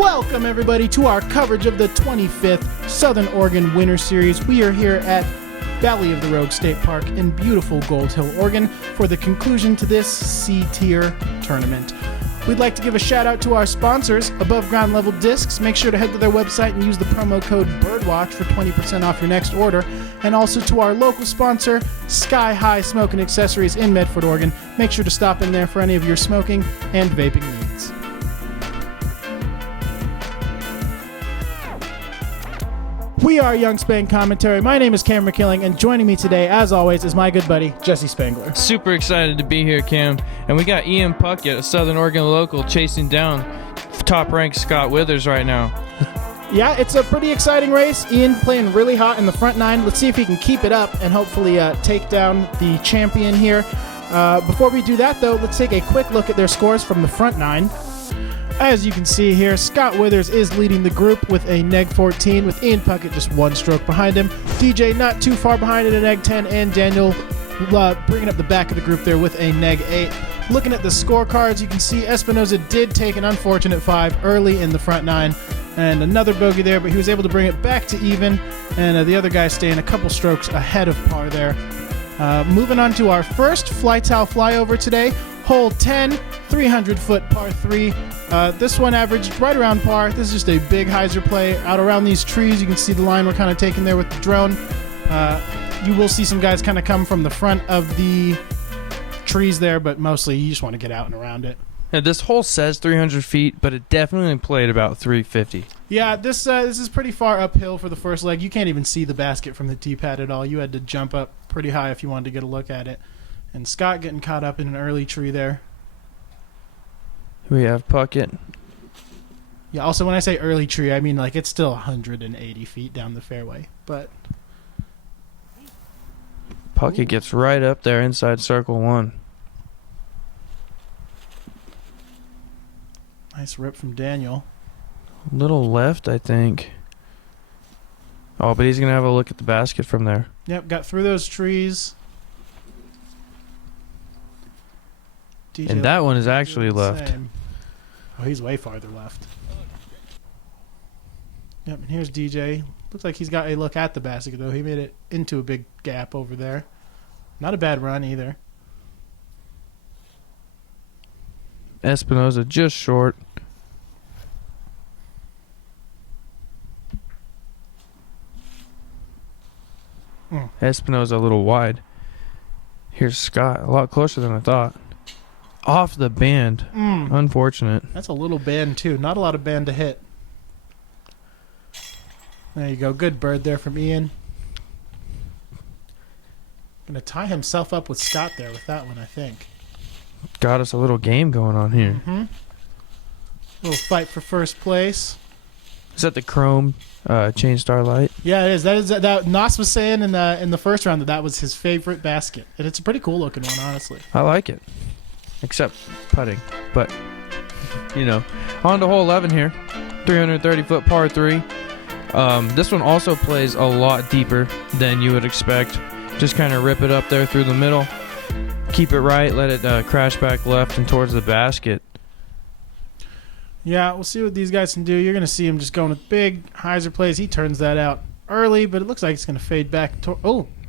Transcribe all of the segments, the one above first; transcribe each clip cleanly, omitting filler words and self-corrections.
Welcome everybody to our coverage of the 25th Southern Oregon Winter Series. We are here at Valley of the Rogue State Park in beautiful Gold Hill, Oregon for the conclusion to this C-tier tournament. We'd like to give a shout out to our sponsors, Above Ground Level Discs. Make sure to head to their website and use the promo code BIRDWATCH for 20% off your next order. And also to our local sponsor, Sky High Smoking Accessories in Medford, Oregon. Make sure to stop in there for any of your smoking and vaping needs. We are Young Spang Commentary. My name is Cam McKilling, and joining me today, as always, is my good buddy, Jesse Spangler. Super excited to be here, Cam. And we got Ian Puckett, a Southern Oregon local, chasing down top-ranked Scott Withers right now. Yeah, it's a pretty exciting race. Ian playing really hot in the front nine. Let's see if he can keep it up and hopefully take down the champion here. Before we do that, though, let's take a quick look at their scores from the front nine. As you can see here, Scott Withers is leading the group with a neg 14, with Ian Puckett just one stroke behind him. DJ not too far behind at a neg 10, and Daniel bringing up the back of the group there with a neg 8. Looking at the scorecards, you can see Espinoza did take an unfortunate 5 early in the front nine, and another bogey there, but he was able to bring it back to even, and the other guy staying a couple strokes ahead of par there. Moving on to our first FlighTowel flyover today, hole 10, 300-foot par 3. This one averaged right around par. This is just a big hyzer play out around these trees. You can see the line we're kind of taking there with the drone. You will see some guys kind of come from the front of the trees there, but mostly you just want to get out and around it. Yeah, this hole says 300 feet, but it definitely played about 350. Yeah, this is pretty far uphill for the first leg. You can't even see the basket from the tee pad at all. You had to jump up pretty high if you wanted to get a look at it. And Scott getting caught up in an early tree there. We have Puckett. Yeah, also when I say early tree, I mean like it's still 180 feet down the fairway. But Puckett gets right up there inside circle 1. Nice rip from Daniel. A little left, I think. Oh, but he's going to have a look at the basket from there. Yep, got through those trees. DJ And that one is actually left. Same. Oh, he's way farther left. Yep, and here's DJ. Looks like he's got a look at the basket, though. He made it into a big gap over there. Not a bad run, either. Espinoza just short. Espinoza a little wide. Here's Scott, a lot closer than I thought. Off the band. Unfortunate. That's a little band, too. Not a lot of band to hit. There you go. Good bird there from Ian. Going to tie himself up with Scott there with that one, I think. Got us a little game going on here. Mm-hmm. Little fight for first place. Is that the chrome chain starlight? Yeah, it is. That Nos was saying in the first round that was his favorite basket. And it's a pretty cool looking one, honestly. I like it. Except putting. But, you know. On to hole 11 here. 330-foot par 3. This one also plays a lot deeper than you would expect. Just kind of rip it up there through the middle. Keep it right. Let it crash back left and towards the basket. Yeah, we'll see what these guys can do. You're going to see him just going with big hyzer plays. He turns that out early, but it looks like it's going to fade back.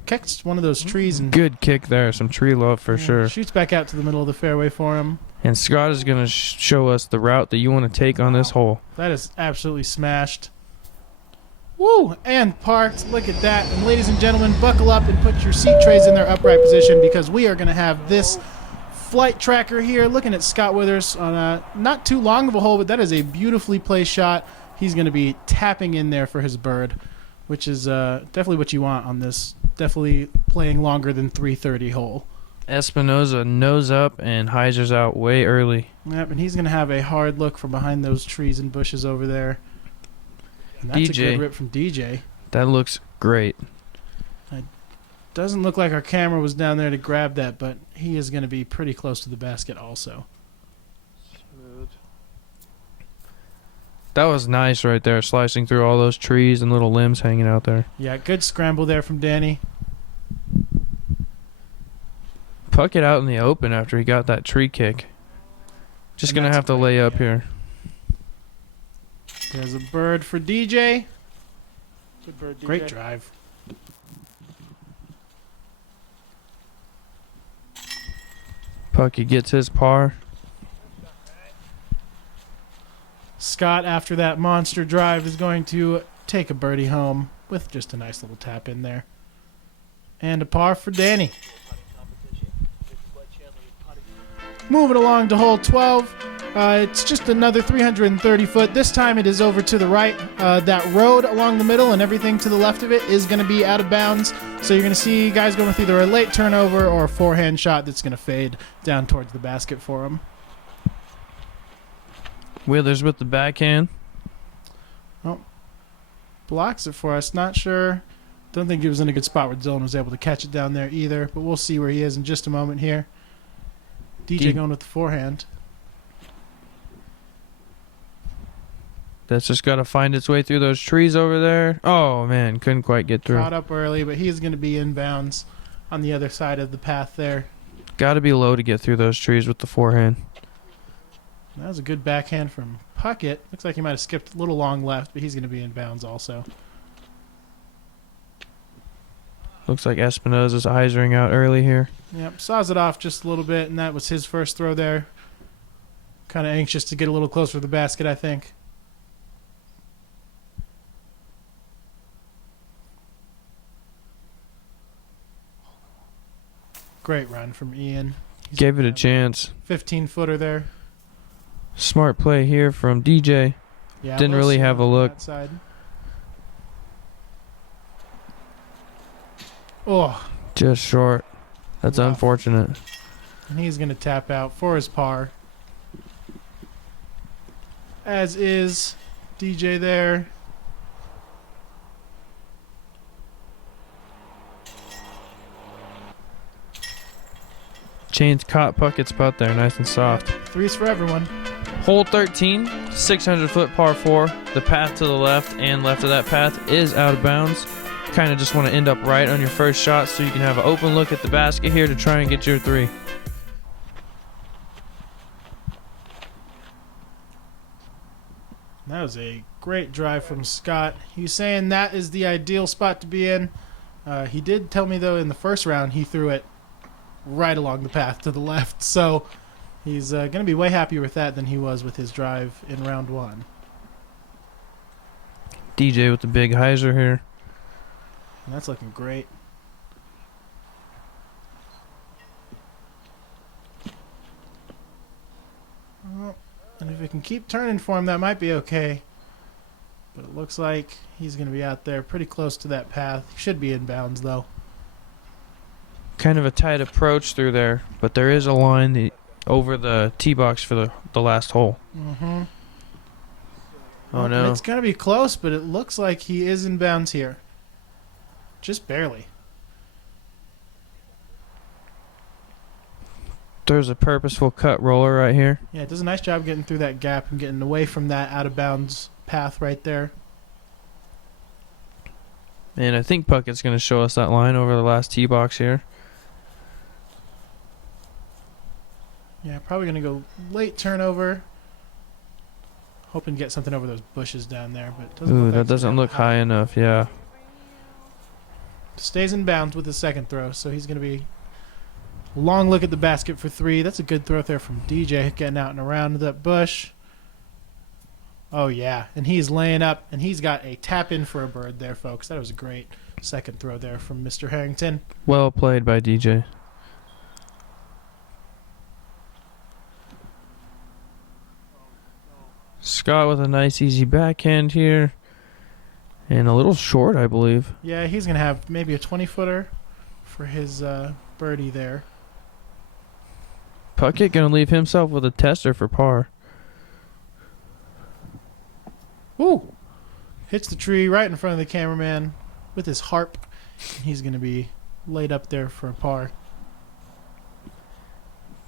Kicks one of those trees. And good kick there. Some tree love for sure. Shoots back out to the middle of the fairway for him. And Scott is going to show us the route that you want to take on this hole. That is absolutely smashed. Woo! And parked. Look at that. And ladies and gentlemen, buckle up and put your seat trays in their upright position because we are going to have this flight tracker here. Looking at Scott Withers on a not too long of a hole, but that is a beautifully placed shot. He's going to be tapping in there for his bird, which is definitely what you want on this. Definitely playing longer than 330 hole. Espinoza nose up and hyzers out way early. Yep, and he's going to have a hard look from behind those trees and bushes over there. And that's DJ. a good rip from DJ. That looks great. Doesn't look like our camera was down there to grab that, but he is going to be pretty close to the basket also. Smooth. That was nice right there, slicing through all those trees and little limbs hanging out there. Yeah, good scramble there from Danny. Puckett out in the open after he got that tree kick. Just And going to that's have to great, lay up yeah. here. There's a bird for DJ. Good bird, DJ. Great drive. Puckett gets his par. Scott, after that monster drive, is going to take a birdie home with just a nice little tap in there. And a par for Danny. Moving along to hole 12. It's just another 330 foot. This time it is over to the right. That road along the middle and everything to the left of it is going to be out of bounds. So you're going to see guys going with either a late turnover or a forehand shot that's going to fade down towards the basket for them. Wheeler's with the backhand. Blocks it for us. Not sure. Don't think he was in a good spot where Dylan was able to catch it down there either. But we'll see where he is in just a moment here. DJ going with the forehand. That's just got to find its way through those trees over there. Oh, man. Couldn't quite get through. Caught up early, but he's going to be inbounds on the other side of the path there. Got to be low to get through those trees with the forehand. That was a good backhand from Puckett. Looks like he might have skipped a little long left, but he's going to be inbounds also. Looks like Espinoza's eyesering out early here. Yep, saws it off just a little bit, and that was his first throw there. Kind of anxious to get a little closer to the basket, I think. Great run from Ian. He's Gave it gonna a have chance. 15-footer there. Smart play here from DJ. Yeah, Didn't little really slow have a from look. that side. Oh, Just short. That's Rough. unfortunate. and he's going to tap out for his par. As is DJ there. Chains caught Puckett's putt there, nice and soft. Threes for everyone. Hole 13, 600-foot par 4. The path to the left and left of that path is out of bounds. Kind of just want to end up right on your first shot so you can have an open look at the basket here to try and get your 3. That was a great drive from Scott. He's saying that is the ideal spot to be in. He did tell me, though, in the first round he threw it right along the path to the left. So he's going to be way happier with that than he was with his drive in round 1. DJ with the big hyzer here. And that's looking great. Well, and if it can keep turning for him, that might be okay. But it looks like he's going to be out there pretty close to that path. He should be in bounds, though. Kind of a tight approach through there, but there is a line over the tee box for the last hole. Mm-hmm. Oh, And no. it's going to be close, but it looks like he is in bounds here. Just barely. There's a purposeful cut roller right here. Yeah, it does a nice job getting through that gap and getting away from that out-of-bounds path right there. And I think Puckett's going to show us that line over the last tee box here. Yeah, probably going to go late turnover. Hoping to get something over those bushes down there, but it doesn't Ooh, look that like it's doesn't gonna look high enough, yeah. Stays in bounds with his second throw, so he's going to be a long look at the basket for 3. That's a good throw there from DJ, getting out and around that bush. Oh, yeah, and he's laying up, and he's got a tap in for a bird there, folks. That was a great second throw there from Mr. Herrington. Well played by DJ. Scott with a nice easy backhand here. And a little short, I believe. Yeah, he's going to have maybe a 20-footer for his birdie there. Puckett going to leave himself with a tester for par. Woo! Hits the tree right in front of the cameraman with his harp. And he's going to be laid up there for a par.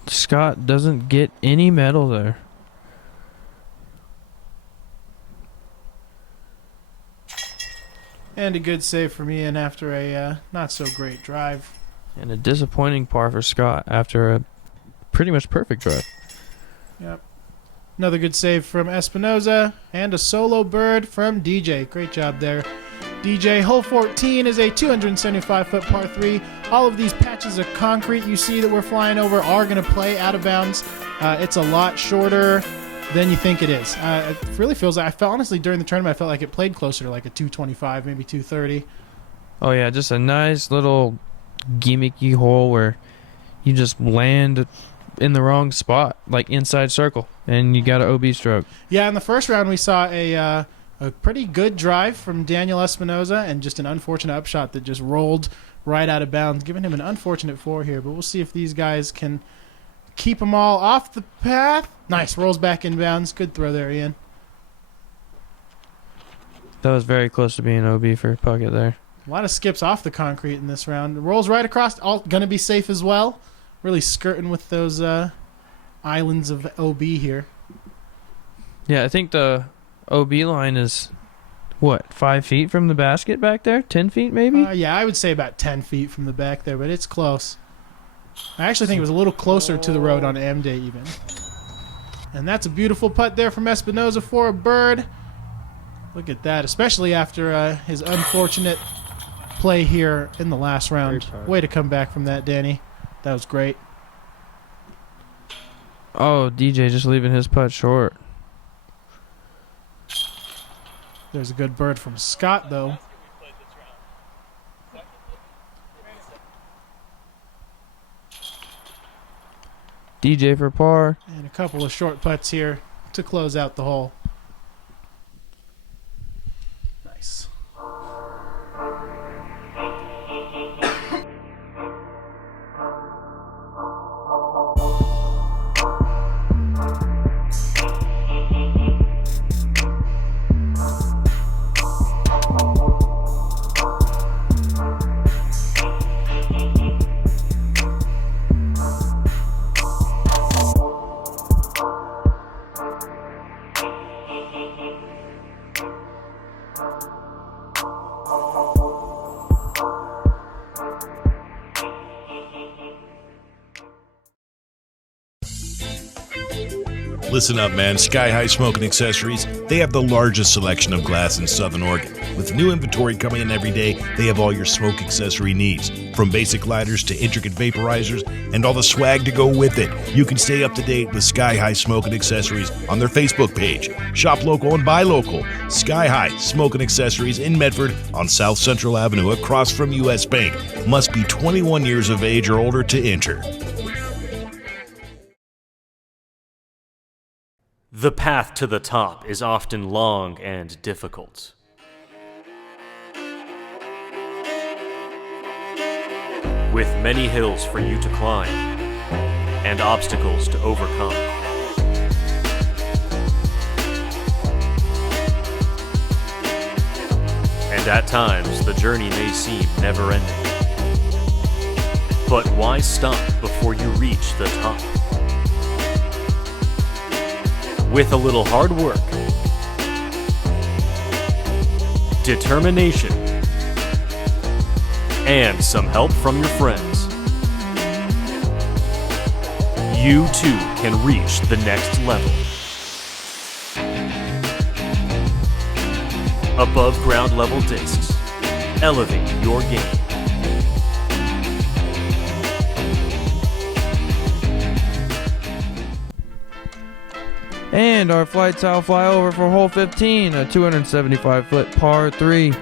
Scott doesn't get any medal there. And a good save from Ian after a not-so-great drive. And a disappointing par for Scott after a pretty much perfect drive. Yep. Another good save from Espinoza, and a solo bird from DJ. Great job there, DJ. Hole 14 is a 275-foot par 3. All of these patches of concrete you see that we're flying over are going to play out of bounds. It's a lot shorter than you think it is. It really feels like, honestly, during the tournament, I felt like it played closer to like a 225, maybe 230. Oh, yeah, just a nice little gimmicky hole where you just land in the wrong spot, like inside circle, and you got an OB stroke. Yeah, in the first round, we saw a pretty good drive from Daniel Espinoza and just an unfortunate upshot that just rolled right out of bounds, giving him an unfortunate 4 here. But we'll see if these guys can keep them all off the path. Nice, rolls back in bounds. Good throw there, Ian. That was very close to being OB for Puckett there. A lot of skips off the concrete in this round. Rolls right across, all going to be safe as well. Really skirting with those islands of OB here. Yeah, I think the OB line is, what, 5 feet from the basket back there? 10 feet maybe? Yeah, I would say about 10 feet from the back there, but it's close. I actually think it was a little closer to the road on M Day even. And that's a beautiful putt there from Espinoza for a bird. Look at that, especially after his unfortunate play here in the last round. Way to come back from that, Danny. That was great. Oh, DJ just leaving his putt short. There's a good bird from Scott, though. DJ for par. And a couple of short putts here to close out the hole. Nice. Listen up, man. Sky High Smoking Accessories, they have the largest selection of glass in Southern Oregon. With new inventory coming in every day, they have all your smoke accessory needs. From basic lighters to intricate vaporizers and all the swag to go with it. You can stay up to date with Sky High Smoking Accessories on their Facebook page. Shop local and buy local. Sky High Smoking Accessories in Medford on South Central Avenue across from U.S. Bank. Must be 21 years of age or older to enter. The path to the top is often long and difficult. With many hills for you to climb and obstacles to overcome. And at times, the journey may seem never-ending. But why stop before you reach the top? With a little hard work, determination, and some help from your friends, you too can reach the next level. Above ground level discs, elevate your game. And our FlighTowel flyover for hole 15, a 275-foot par 3.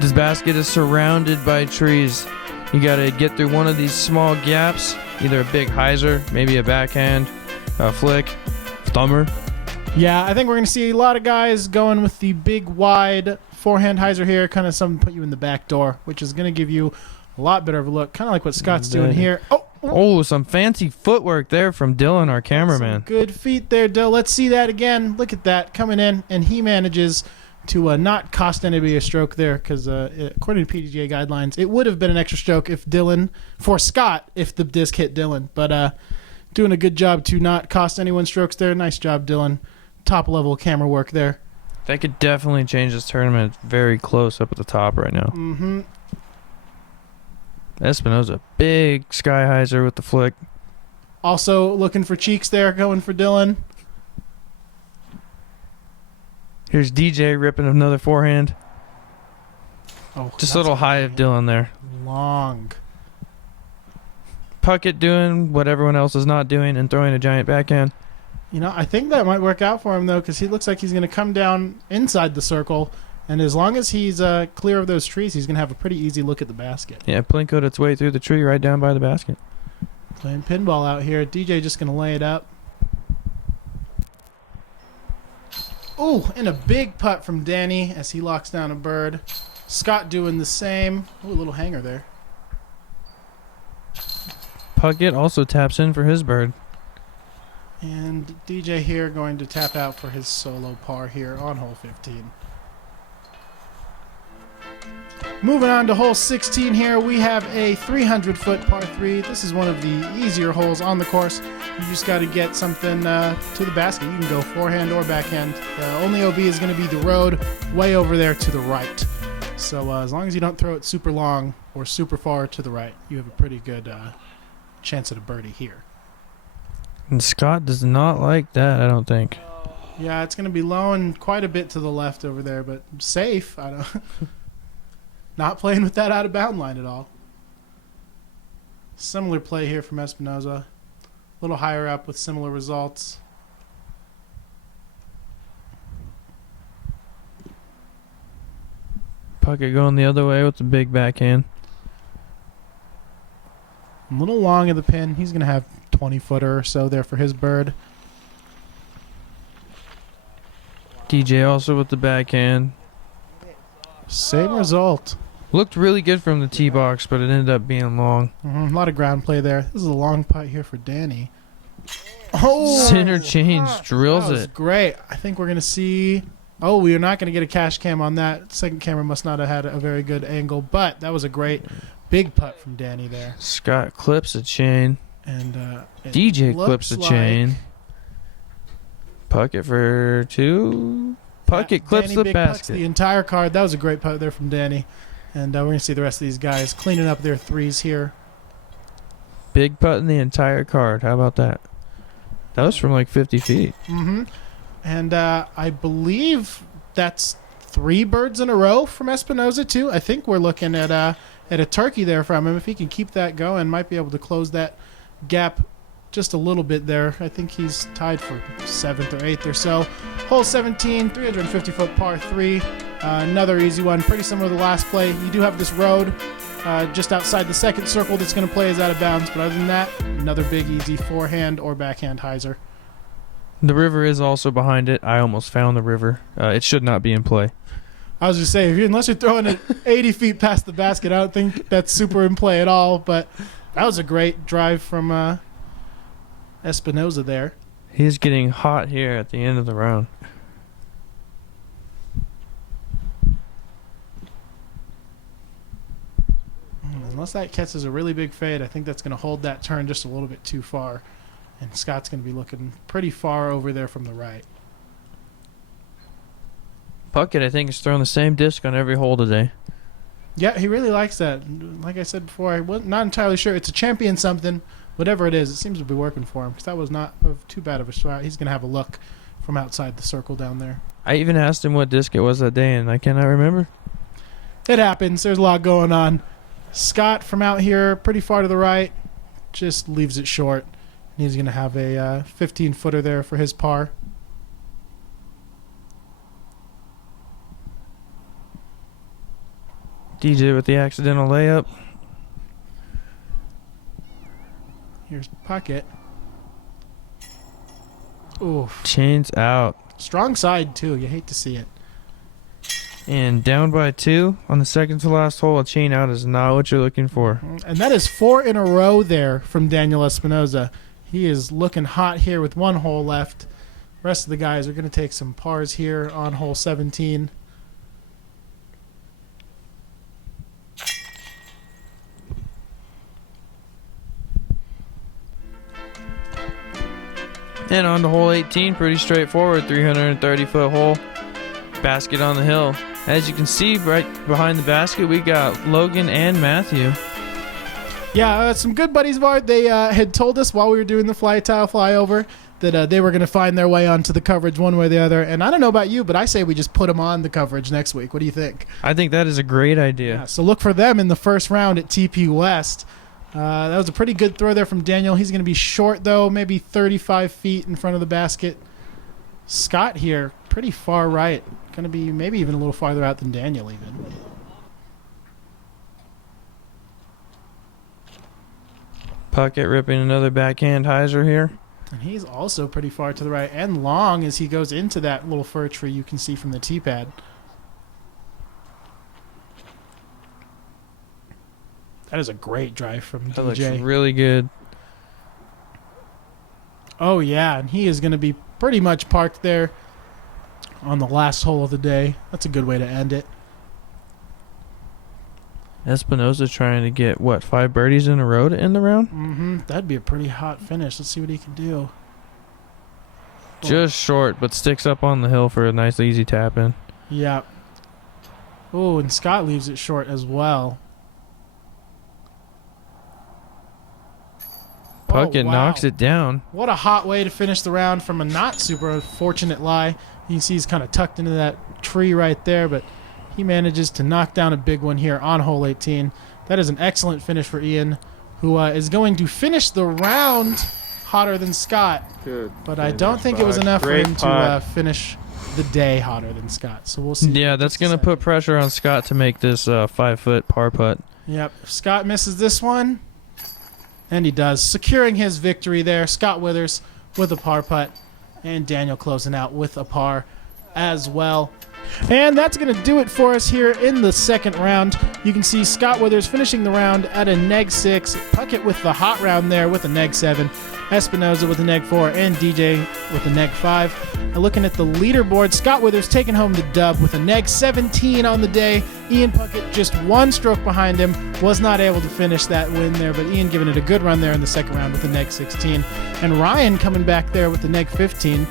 This basket is surrounded by trees. You gotta get through one of these small gaps, either a big hyzer, maybe a backhand, a flick, thumber. Yeah, I think we're going to see a lot of guys going with the big, wide forehand hyzer here, kind of something to put you in the back door, which is going to give you a lot better of a look, kind of like what Scott's doing here. Oh, some fancy footwork there from Dylan, our cameraman. Some good feet there, Dill. Let's see that again. Look at that coming in, and he manages to not cost anybody a stroke there because according to PDGA guidelines, it would have been an extra stroke for Scott if the disc hit Dylan. But doing a good job to not cost anyone strokes there. Nice job, Dylan. Top level camera work there. They could definitely change this tournament. It's very close up at the top right now. Mm-hmm. Espinoza, big sky hyzer with the flick. Also looking for cheeks there, going for Dylan. Here's DJ ripping another forehand. Oh, Just a little high of Dylan there. long. Puckett doing what everyone else is not doing and throwing a giant backhand. You know, I think that might work out for him, though, because he looks like he's going to come down inside the circle. And as long as he's clear of those trees, he's going to have a pretty easy look at the basket. Yeah, Plinkoed its way through the tree right down by the basket. Playing pinball out here. DJ just going to lay it up. Oh, and a big putt from Danny as he locks down a bird. Scott doing the same. Ooh, a little hanger there. Puckett also taps in for his bird. And DJ here going to tap out for his solo par here on hole 15. Moving on to hole 16 here, we have a 300-foot par 3. This is one of the easier holes on the course. You just got to get something to the basket. You can go forehand or backhand. The only OB is going to be the road way over there to the right. So as long as you don't throw it super long or super far to the right, you have a pretty good chance at a birdie here. And Scott does not like that, I don't think. Yeah, it's going to be low and quite a bit to the left over there, but safe. I don't. Not playing with that out of bound line at all. Similar play here from Espinoza. A little higher up with similar results. Puckett going the other way with the big backhand. A little long of the pin. He's going to have 20-footer or so there for his bird. DJ also with the backhand. Same result. Looked really good from the tee box, but it ended up being long. A lot of ground play there. This is a long putt here for Danny. Oh! Center change drills That was it. great. I think we're going to see... Oh, we are not going to get a cash cam on that. Second camera must not have had a very good angle, but that was a great big putt from Danny there. Scott clips a chain. And DJ clips a looks chain. Puckett for two. Puckett clips Danny the big putts basket. the entire card. That was a great putt there from Danny. And we're going to see the rest of these guys cleaning up their threes here. Big putt in the entire card. How about that? That was from like 50 feet. Mm-hmm. And I believe that's 3 birds in a row from Espinoza, too. I think we're looking at a turkey there from him. If he can keep that going, might be able to close that gap just a little bit there. I think he's tied for 7th or 8th or so. Hole 17, 350-foot par 3. Another easy one, pretty similar to the last play. You do have this road just outside the second circle that's going to play as out of bounds. But other than that, another big, easy forehand or backhand hyzer. The river is also behind it. I almost found the river. It should not be in play. I was just saying, unless you're throwing it 80 feet past the basket, I don't think that's super in play at all. But that was a great drive from Espinoza there. He's getting hot here at the end of the round. Unless that catches a really big fade, I think that's going to hold that turn just a little bit too far. And Scott's going to be looking pretty far over there from the right. Puckett, I think, is throwing the same disc on every hole today. Yeah, he really likes that. Like I said before, I was not entirely sure. It's a champion something. Whatever it is, it seems to be working for him. Because that was not too bad of a shot. He's going to have a look from outside the circle down there. I even asked him what disc it was that day, and I cannot remember. It happens. There's a lot going on. Scott from out here, pretty far to the right, just leaves it short. He's going to have a 15-footer there for his par. DJ with the accidental layup. Here's Puckett. Oof. Chains out. Strong side, too. You hate to see it. And down by 2 on the second to last hole. A chain out is not what you're looking for. And that is 4 in a row there from Daniel Espinoza. He is looking hot here with 1 hole left. The rest of the guys are going to take some pars here on hole 17. And on to hole 18, pretty straightforward, 330-foot hole. Basket on the hill. As you can see, right behind the basket, we got Logan and Matthew. Yeah, some good buddies of ours. They had told us while we were doing the FlighTowel flyover that they were going to find their way onto the coverage one way or the other. And I don't know about you, but I say we just put them on the coverage next week. What do you think? I think that is a great idea. Yeah, so look for them in the first round at TP West. That was a pretty good throw there from Daniel. He's going to be short, though, maybe 35 feet in front of the basket. Scott here, pretty far right. Going to be maybe even a little farther out than Daniel even. Puckett ripping another backhand hyzer here. And he's also pretty far to the right and long as he goes into that little fir tree you can see from the tee pad. That is a great drive from That DJ. looks really good. Oh, yeah, and he is going to be pretty much parked there on the last hole of the day. That's a good way to end it. Espinoza trying to get, 5 birdies in a row to end the round? Mm-hmm. That'd be a pretty hot finish. Let's see what he can do. Just short, but sticks up on the hill for a nice, easy tap in. Yeah. Oh, and Scott leaves it short as well. Puckett wow. knocks it down. What a hot way to finish the round from a not super fortunate lie. You can see he's kind of tucked into that tree right there, but he manages to knock down a big one here on hole 18. That is an excellent finish for Ian, who is going to finish the round hotter than Scott. Good. But I don't think it was enough for him to finish the day hotter than Scott. So we'll see. Yeah, that's going to put pressure on Scott to make this 5-foot par putt. Yep. If Scott misses this one, and he does, securing his victory there. Scott Withers with a par putt, and Daniel closing out with a par as well. And that's going to do it for us here in the second round. You can see Scott Withers finishing the round at a -6, Puckett with the hot round there with a -7, Espinoza with a -4, and DJ with a -5. And looking at the leaderboard, Scott Withers taking home the dub with a -17 on the day. Ian Puckett just one stroke behind him, was not able to finish that win there, but Ian giving it a good run there in the second round with a -16. And Ryan coming back there with the -15.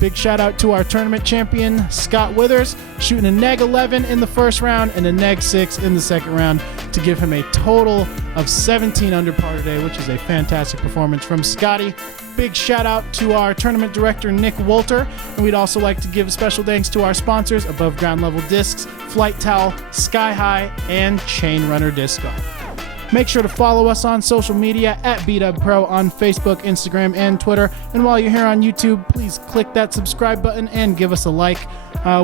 Big shout out to our tournament champion, Scott Withers, shooting a -11 in the first round and a -6 in the second round to give him a total of 17 under par today, which is a fantastic performance from Scotty. Big shout out to our tournament director, Nick Wolter. And we'd also like to give special thanks to our sponsors, Above Ground Level Discs, FlighTowel, Sky High, and Chain Runner Disc Golf. Make sure to follow us on social media at BDub Pro on Facebook, Instagram, and Twitter. And while you're here on YouTube, please click that subscribe button and give us a like.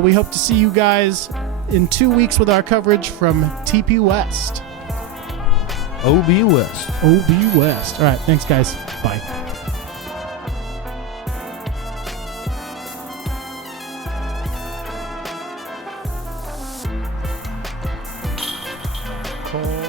We hope to see you guys in 2 weeks with our coverage from TP West. OB West. OB West. All right, thanks, guys. Bye. Cole.